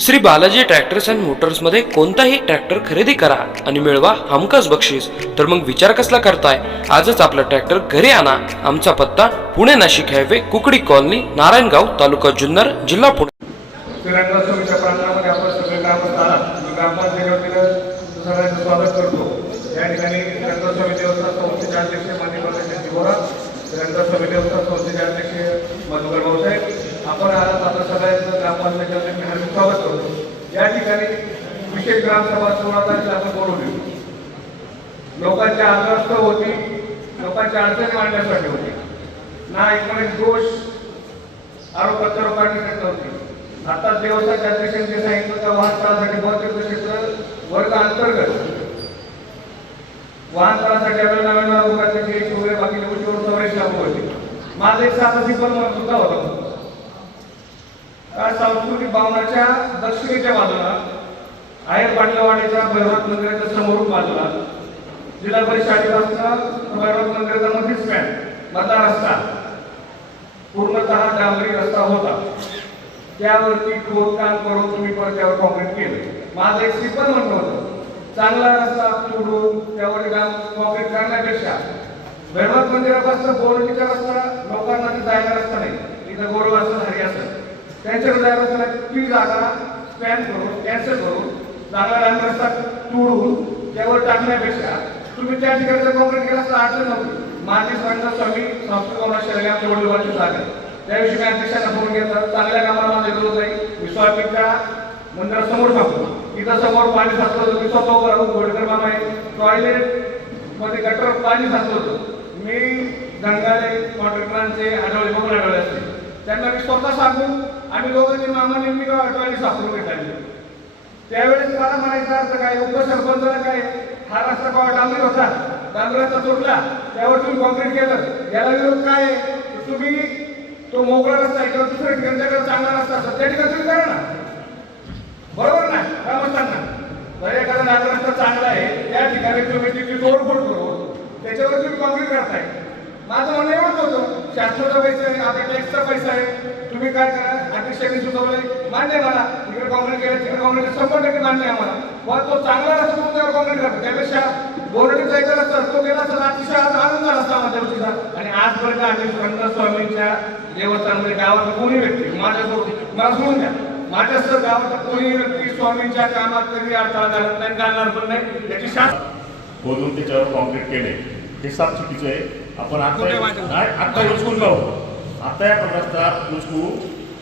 Shri Balaji tractors and Motors मध्ये कोणताही tractor खरेदी करा आणि मिळवा हमखास बक्षीस। तर मग विचार कसला करताय, आजच आपला ट्रॅक्टर घरी आणा। आमचा पत्ता पुणे नाशिक हायवे, कुकडी कॉलनी, नारायणगाव, तालुका जुन्नर, जिल्हा पुणे। रंगसोबीच्या प्रांगणामध्ये आपण सगळे ग्रामपंचायतीवर सगळ्यांचं स्वागत करतो। या ठिकाणी रंगसोबी देवस्थान संस्थेचे अध्यक्ष माननीय प्रकाश जिवरा, रंगसोबी देवस्थान संस्थेचे अध्यक्ष मधुकर भाऊसाहेब, आपण आज आपल्या सगळ्यांचं ग्रामपंचायतीमध्ये हार्दिक स्वागत करतो। या ठिकाणी विशेष ग्रामसभा 16 तारखेला आपण बोलवली। लोकांच्या आग्रह होती, लोकांच्या अडचणी मांडण्यासाठी होती, ना एकमेक दोष आरोप प्रत्यारोप करण्यासाठी नव्हती। आता देवस्थानचे अध्यक्षांनी सांगितलं का वाहन तळासाठी 32 क्षेत्र वर्ग अंतर्गत वाहन तळासाठी आपल्याला नवीन उभारण्याची एक वगैरे बाकी गोष्टीवर चौरेश लागू होती। माझा एक साधा सिंपल मत सुद्धा होता का सांस्कृतिक भवनाच्या दक्षिणेच्या बाजूला आहेर पाटलावाडीच्या भैरवनाथ मंदिराच्या समोरून बाजूला जिल्हा परिषद शाळेपासून भैरवनाथ मंदिराचा मधील स्पॅन मधला रस्ता पूर्णतः डांबरी रस्ता होता। त्यावरती खोदकाम करून तुम्ही परत त्यावर कॉन्क्रीट केलं। माझं एक सिंपल म्हणणं होतं, चांगला रस्ता तोडून त्यावर कॉन्क्रीट करण्यापेक्षा भैरवनाथ मंदिरापासून बोरडीचा रस्ता लोकांना जायला रस्ता नाही, इथं गोरव असं हरी असं त्यांच्याकडे जायला रस्ता ती जागा स्पॅन करून कॅन्सल करून चांगला डांबरी रस्ता तोडून त्यावर टाकण्यापेक्षा तुम्ही त्या ठिकाणी कॉन्क्रीट केला तर अडचण नव्हती। माझी स्वामी संस्कृत भवनाच्या आमच्या वडिलांची जागा त्याविषयी मी अध्यक्षांना फोन घेतला, चांगल्या कामाला माझा विरोध नाही। मी स्वामीच्या मंदिरासमोर थांबतो, इथं समोर पाणी साचलं होतं, मी स्वतः उभं राहून गोडेकर मामा आहे टॉयलेट मध्ये गटर पाणी साचलं होतं। मी गंगाले कॉन्ट्रॅक्टरांचे आढळले बघून आढळले असते, त्यांना मी स्वतः सांगून आम्ही दोघांनी मामाने मी टॉयलेट सापडून घेतला। त्यावेळेस मला म्हणायचा अर्थ काय, उपसरपंचाला काय हा रस्ता डांबरी होता, डांबरी रस्ता तोडला त्यावर तुम्ही कॉन्क्रीट केलं, याला विरोध काय आहे? तुम्ही तो मोकळा रस्ता किंवा दुसऱ्या ठिकाणी चांगला रस्ता असतो त्या ठिकाणी तुम्ही करा ना, बरोबर ना? ग्रामस्थांना जर एखादा डांबरी रस्ता चांगला आहे त्या ठिकाणी तुम्ही तिथे तोडफोड करून त्याच्यावर तुम्ही कॉन्क्रीट करताय। माझं म्हणणं एवढंच होतं, शासनाचा पैसा आहे, आपल्या टॅक्सचा पैसा आहे, तुम्ही काय करा, अध्यक्षांनी सुचवलंय मान्य मला, तिकडे कॉन्क्रीट केलं तिकडे कॉन्क्रीट 100% मान्य आहे आम्हाला, पण तो चांगला रस्ता तुम्ही त्यावर कॉन्क्रीट करतो, त्यापेक्षा बोर्डीत जायचा रस्ता तो गेला तर अतिशय आनंद झाला असता माझ्या गोष्टीचा। आणि आजपर्यंत आम्ही रंग स्वामींच्या देवस्थानामध्ये गावात कोणी व्यक्ती माझ्यासोबत मला सोडून द्या, माझ्यासह गावात कोणी व्यक्ती स्वामींच्या कामात कधी अडथळा घालत नाही, घालणार पण नाही। त्याची शासन बोलून त्याच्यावर कॉन्क्रीट केले हे साफ चुकीचं आहे। आपण आता उचकून जाऊ, आता या रस्ता उचकू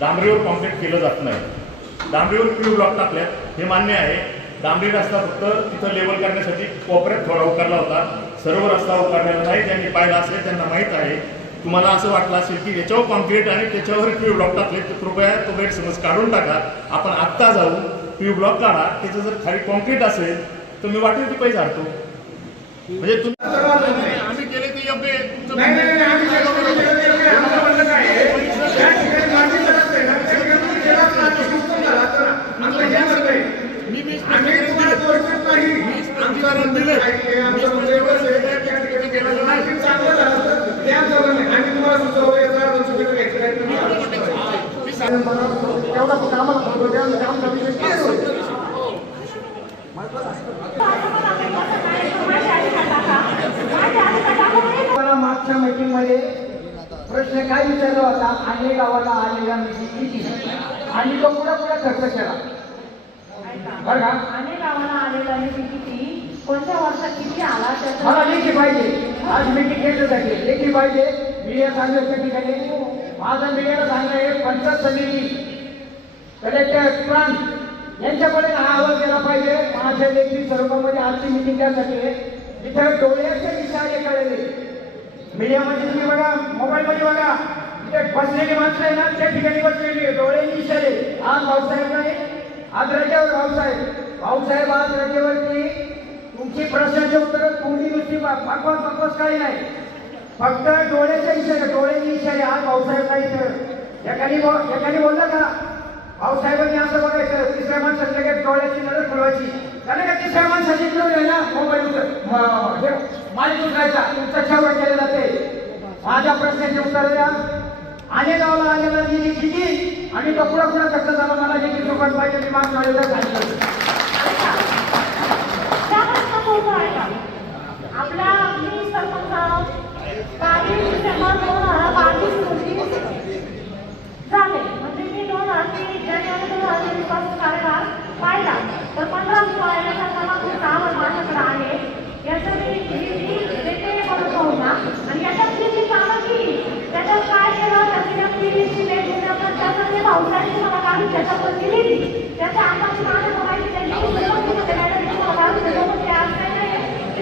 डांबरीवर कॉन्क्रीट केलं जात नाही, डांबरीवर पीओ ब्लॉक टाकल्यात हे मान्य आहे। डांबरी रस्ता फक्त तिथं लेवल करण्यासाठी कोपऱ्यात थोडा उकारला होता, सर्व रस्ता उकारलेला नाही। ज्यांनी पाहिला असेल त्यांना माहीत आहे। तुम्हाला असं वाटलं असेल की याच्यावर कॉन्क्रीट आणि त्याच्यावर पीओ ब्लॉक टाकले तर कृपया तो गैरसमज काढून टाका। आपण आत्ता जाऊ पीओ ब्लॉक काढा, त्याचं जर खाली कॉन्क्रीट असेल तर मी वाटेल की पैसे हरतो, म्हणजे तुम्ही आम्ही केले ते योग्य आहे। मागच्या मीटिंग मध्ये प्रश्न काय विचारला होता, आणि गावाला आलेला निधी किती आणि तो पुढे खर्च केला बरं का? आणि गावाला आलेला निधी किती, कोणत्या वर्षात किती आला त्याचा मला लेखी पाहिजे। आज मीटिंग घेण्यासाठी लेखी पाहिजे। मीडिया सांगेल त्या ठिकाणी माझं मीडियाला सांगणं आहे, पंचायत समिती कलेक्टर प्रांत यांच्याकडे हा आवाज गेला पाहिजे। माझ्या लेखी स्वरूपामध्ये आजची मीटिंग त्यासाठी आहे, जिथे डोळ्याचे इशारे कळले मीडियामध्ये तुम्ही बघा, मोबाईलमध्ये बघा, तिथे बसलेली माणसं आहे ना त्या ठिकाणी बसलेली डोळ्याची इशारे। आज भाऊसाहेब नाही, आज रजेवर भाऊसाहेब आज रजेवरती तुमची प्रश्नाची उत्तर तुमची नुसती बकवास काही नाही, फक्त डोळ्याचे इशारे, डोळ्याचे इशारे। आज भाऊसाहेब नाही तर एकाने बोललं का भाऊसाहेबांनी असं बघायचं, तिसऱ्या माणसाच्या लगेच डोळ्याची नजर ठेवायची, कारण का तिसऱ्या माणसाची आहे ना मोबाईल मालिक उचलायचा, तुमचा छावा केला जाते। माझ्या प्रश्नाचे उत्तर द्या, आणि गावाला आलेला निधी किती आणि तो पुढे पुढे कसं झाला मला जे की सोबत पाहिजे मी मागच्या वेळेला सांगितलं. आपल्या मी सरपंच 22 डिसेंबर 2022 रोजी झाले म्हणजे मी 2023 जानेवारी 2023 पासून कार्यकाळ पाहिला तर 15 जुलैला खूप काम माझ्याकडे आहे. याचं मी देते करतो ना आणि याच्यात जी कामं केली त्याच्यात काय केलं त्याची पीडीसी त्याचं जे भाऊसाहेबांची मला काढून त्याच्यावर केली त्याच्या आताची माझ्या माहिती त्यांची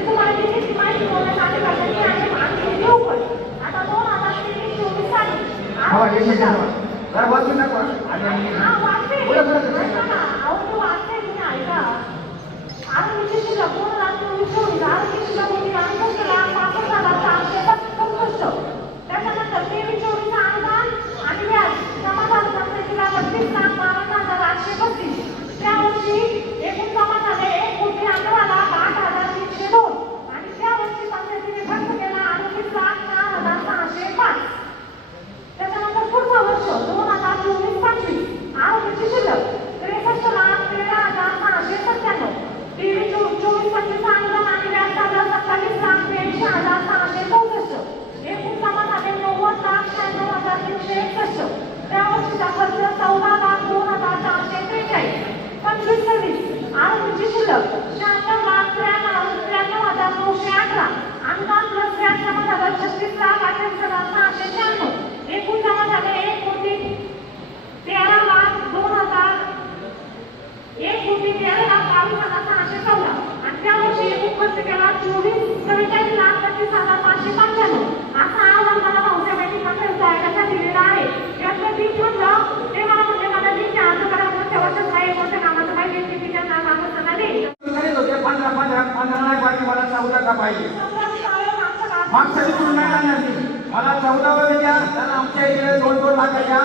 तुम्हाला किती माहिती बोलण्यासाठी पाहिजे आणि माहिती देऊ पण आता 2023-24 साली जरा वाचू नका हा वाचते अहो तू वाचते तुम्ही ऐका आता विशेष लग्न रात्र विषय किती मोठी माणसं त्याच्यानंतर 23-24 अनुदान आणि व्याज समाधान संस्थेला 32,52,832 त्या वर्षी एकूण जमा झाले 1,11,08,302 आणि त्या वर्षी पंचायतीने खर्च केला 38,04,605. त्याच्यानंतर पुढचं वर्ष 2024-25 आरोग्याची शिल्लक 63,13,697. 24-25 अनुदान आणि व्याज 27,82,664. एकूण जमा झाले 90,96,361. त्या वर्षीचा खर्च 14,02,443. 25-26 आरोग्याची शिल्लक 76,93,918. अनुदान प्लस व्याज जमा झालं 36,28,696. एकूण जमा झाले 1,13,22,614. आणि त्या वर्षी एकूण खर्च केला 44,45,595. असा अहवाल मला भाऊसाहेबांनी पंचायत दिलेला आहे. यातलं मी म्हणलं ते मला म्हणजे मला मी अर्ज करा त्या वर्षात काही मोठ्या कामाचं पाहिजे की त्यांना कामाचं नाही होते 15 नाही पाहिजे मला 14 का पाहिजे मागच्या सुरू नाही जाणार मी मला 14 वेळ द्या. तर आमच्या इकडे 2-2 लाखाच्या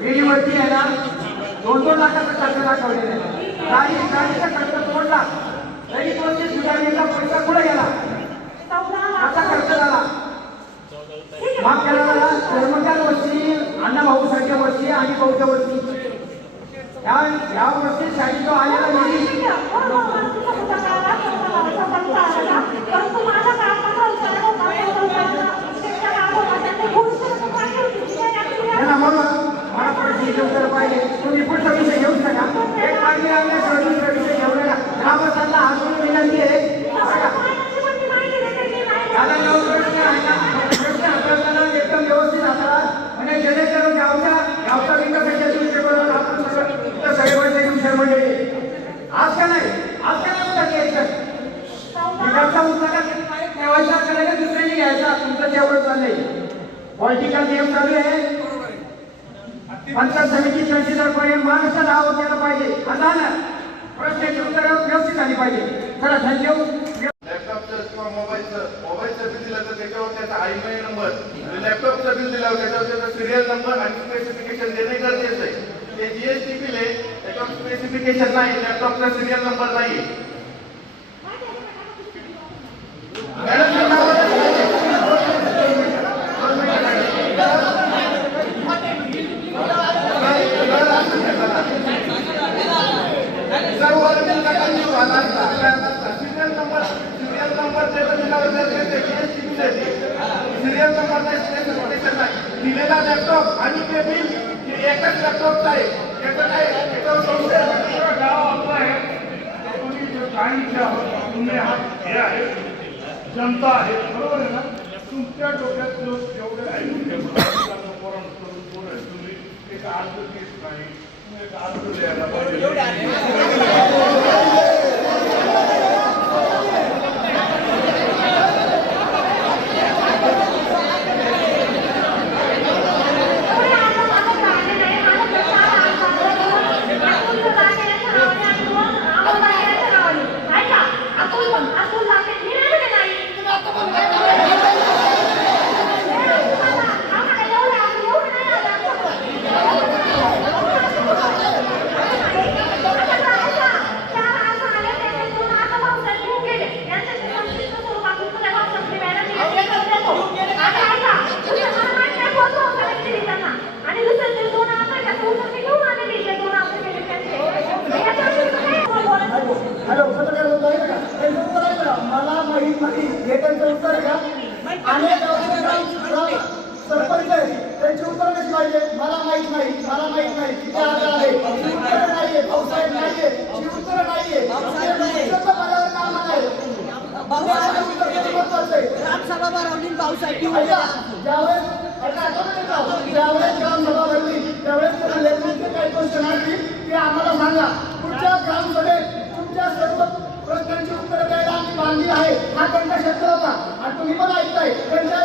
वेळीवरती आहे ना 2-2 लाखाचा खर्च दाखवलेला आहे. गाडीचा खर्च 2 लाख तरी कोणती सुधारणेचा पैसा कुठे गेला असा खर्च झाला. माफ केला झाला कर्मचार वर्षी अण्णाभाऊ सारख्या वर्षी आणि बौद्ध वर्षी या वर्षी शाळेत जो आलेला निधी मला परिस्थिती उत्तर पाहिजे. तुम्ही पुढचा विषय घेऊ नका. एक मागणी आम्ही विषय घेऊ नका. ग्रामस्थांना हातून विनंती आहे प्रश्न हाताळताना एकदम व्यवस्थित हाताळा आणि जेणेकरून गावचा विकासाच्या दृष्टीकोनातून आपण सगळे पैसे घेऊन शर्मंडे आज का नाही उद्या घ्यायचं विकासचा मुद्दा ठेवायचा करायला दुसऱ्याने घ्यायचा तुमचं तेवढं चाललंय. पॉलिटिकल गेम चालू आहे. पंचायत समिती तहसीलदारपर्यंत महाराष्ट्र नाव केलं पाहिजे. आता प्रश्नाची उत्तरं व्यवस्थित आली पाहिजे. चला थँक्यू. लॅपटॉपचं किंवा मोबाईलचं बिल दिलं तर त्याच्यावर त्याचा IMEI नंबर लॅपटॉपचं बिल दिल्यावर त्याच्यावर त्याचा सिरियल नंबर आणि स्पेसिफिकेशन देणे गरजेचं आहे. ते GST बिल आहे त्याच्यावर स्पेसिफिकेशन नाही लॅपटॉपचा सिरियल नंबर नाही. दिलेला लॅपटॉप आणि ते बिल एकाच लॅपटॉपचं आहे. त्याचं काय त्याच्यावर गाव आपलं आहे तुम्ही जे सांगितलं तुम्ही हे आहे जनता आहे बरोबर आहे ना. तुमच्या डोक्यात लोक जेवढे ऐकून तुम्ही एक अर्ज केस नाही तुम्ही एक अर्ज द्यायला पाहिजे. मध्ये हे त्यांचं उत्तर आहे का? अनेक सरपंच आहे त्यांची उत्तर कशी पाहिजे? मला माहित नाही, मला माहित नाही, किती आजार आहे, उत्तर नाहीये, भाऊसाहेब नाहीये, ही उत्तर नाहीये, पदावर काम आहे. उत्तर किती महत्वाचं आहे? ग्रामसभा भरवली पावसाळी ज्यावेळेस ग्रामसभा भरली त्यावेळेस त्यांना लेखनाचे काही क्वेश्चन आली की आम्हाला सांगा पुढच्या ग्रामसभेत तुमच्या सर्व प्रश्नांची उत्तर द्यायला आम्ही बांधील आहे, हा त्यांचा शब्द होता. आणि तुम्ही पण ऐकताय त्यांच्या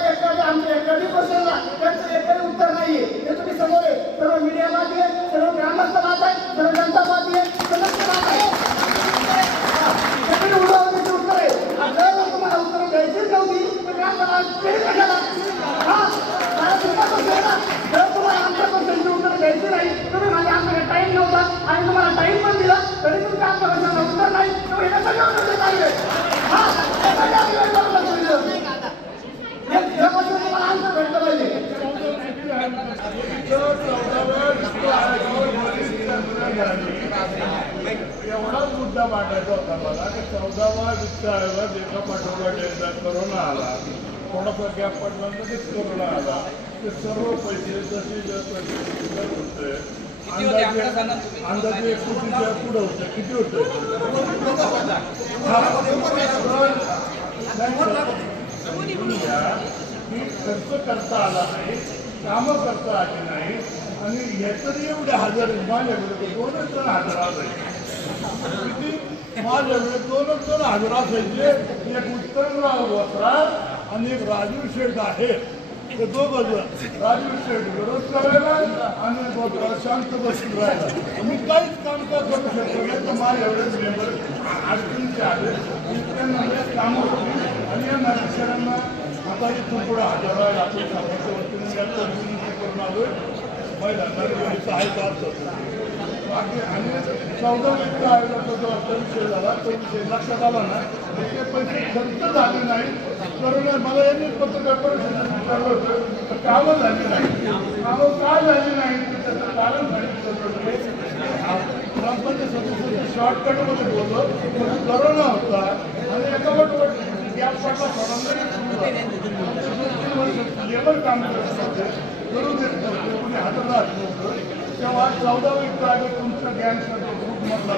आमच्या एखादी क्वेश्चनला त्यांचं एकही उत्तर नाहीये. हे तुम्ही समोर आहे, सर्व मीडिया बातमी आहे, सर्व ग्रामस्थ बात आहे, सर्व जनता बातमी आहे, सदस्य बात आहे. उदाहरणाची उत्तर आहे. जर तुम्हाला उत्तर द्यायचीच नव्हती तर ग्रामसभा केली कशाला? जर तुम्हाला आमच्या क्वेश्चनची उत्तर द्यायची नाही, तुम्ही म्हणजे आमच्याकडे टाईम नव्हता आणि तुम्हाला टाईम पण दिला तरी तुमच्या आमच्या क्वेश्चनला उत्तर नाही, तुम्ही हे कशाला उत्तर पाहिजे? हे क्वेश्चन तुम्हाला आन्सर भेटलं पाहिजे. एवढाच मुद्दा मांडायचा होता मला की 14वा वित्त आयोग एका पाठोपाठ एकदा कोरोना आला, थोडासा गॅप पडला तर कोरोना आला, ते सर्व पैसे जसे होते अंदाजे 1 कोटीच्या पुढे होते. किती होते? की खर्च करता आला नाही, कामं करता आली नाही आणि यातही एवढे हजार माझ्याकडे 2च जण हजार असायचे. किती? माझ्याकडे 2च जण हजार असायचे. एक उत्तमराव वत्रा आणि एक राजीव शेठ आहे. ते दोघं जण राजीव शेठ विरोध करायला आणि वत्रा शांत बसून राहायला. मी काहीच काम का करू शकतो नाही. तर माझ्याकडे मेंबर अडचणीचे आले, त्यांना कामं होती आणि या नागरिकांना आता इथून पुढे हजार आहे. आपण सरकारच्या वतीने करून आलोय. महिलांना आहे का बाकी आणि 14 वित्त आयोगाचा जो आपला विषय झाला तो विषय लक्षात आला ना, ते पैसे खर्च झाले नाही. करोना मला यांनी पत्रकार परिषदेत विचारलं होतं तर कामं झाली नाही. कामं का झाली नाही त्याचं कारण सांगितलं. ग्रामपंचायत सदस्य शॉर्टकटमध्ये बोललो, करोना होता आणि एकावट गॅप पडला. लेबर काम करत होते, करू देत नव्हते, कुणी हातात राहत नव्हतं. तेव्हा 14 वित्त आयोग तुमच्या गँगचा ग्रुप मधला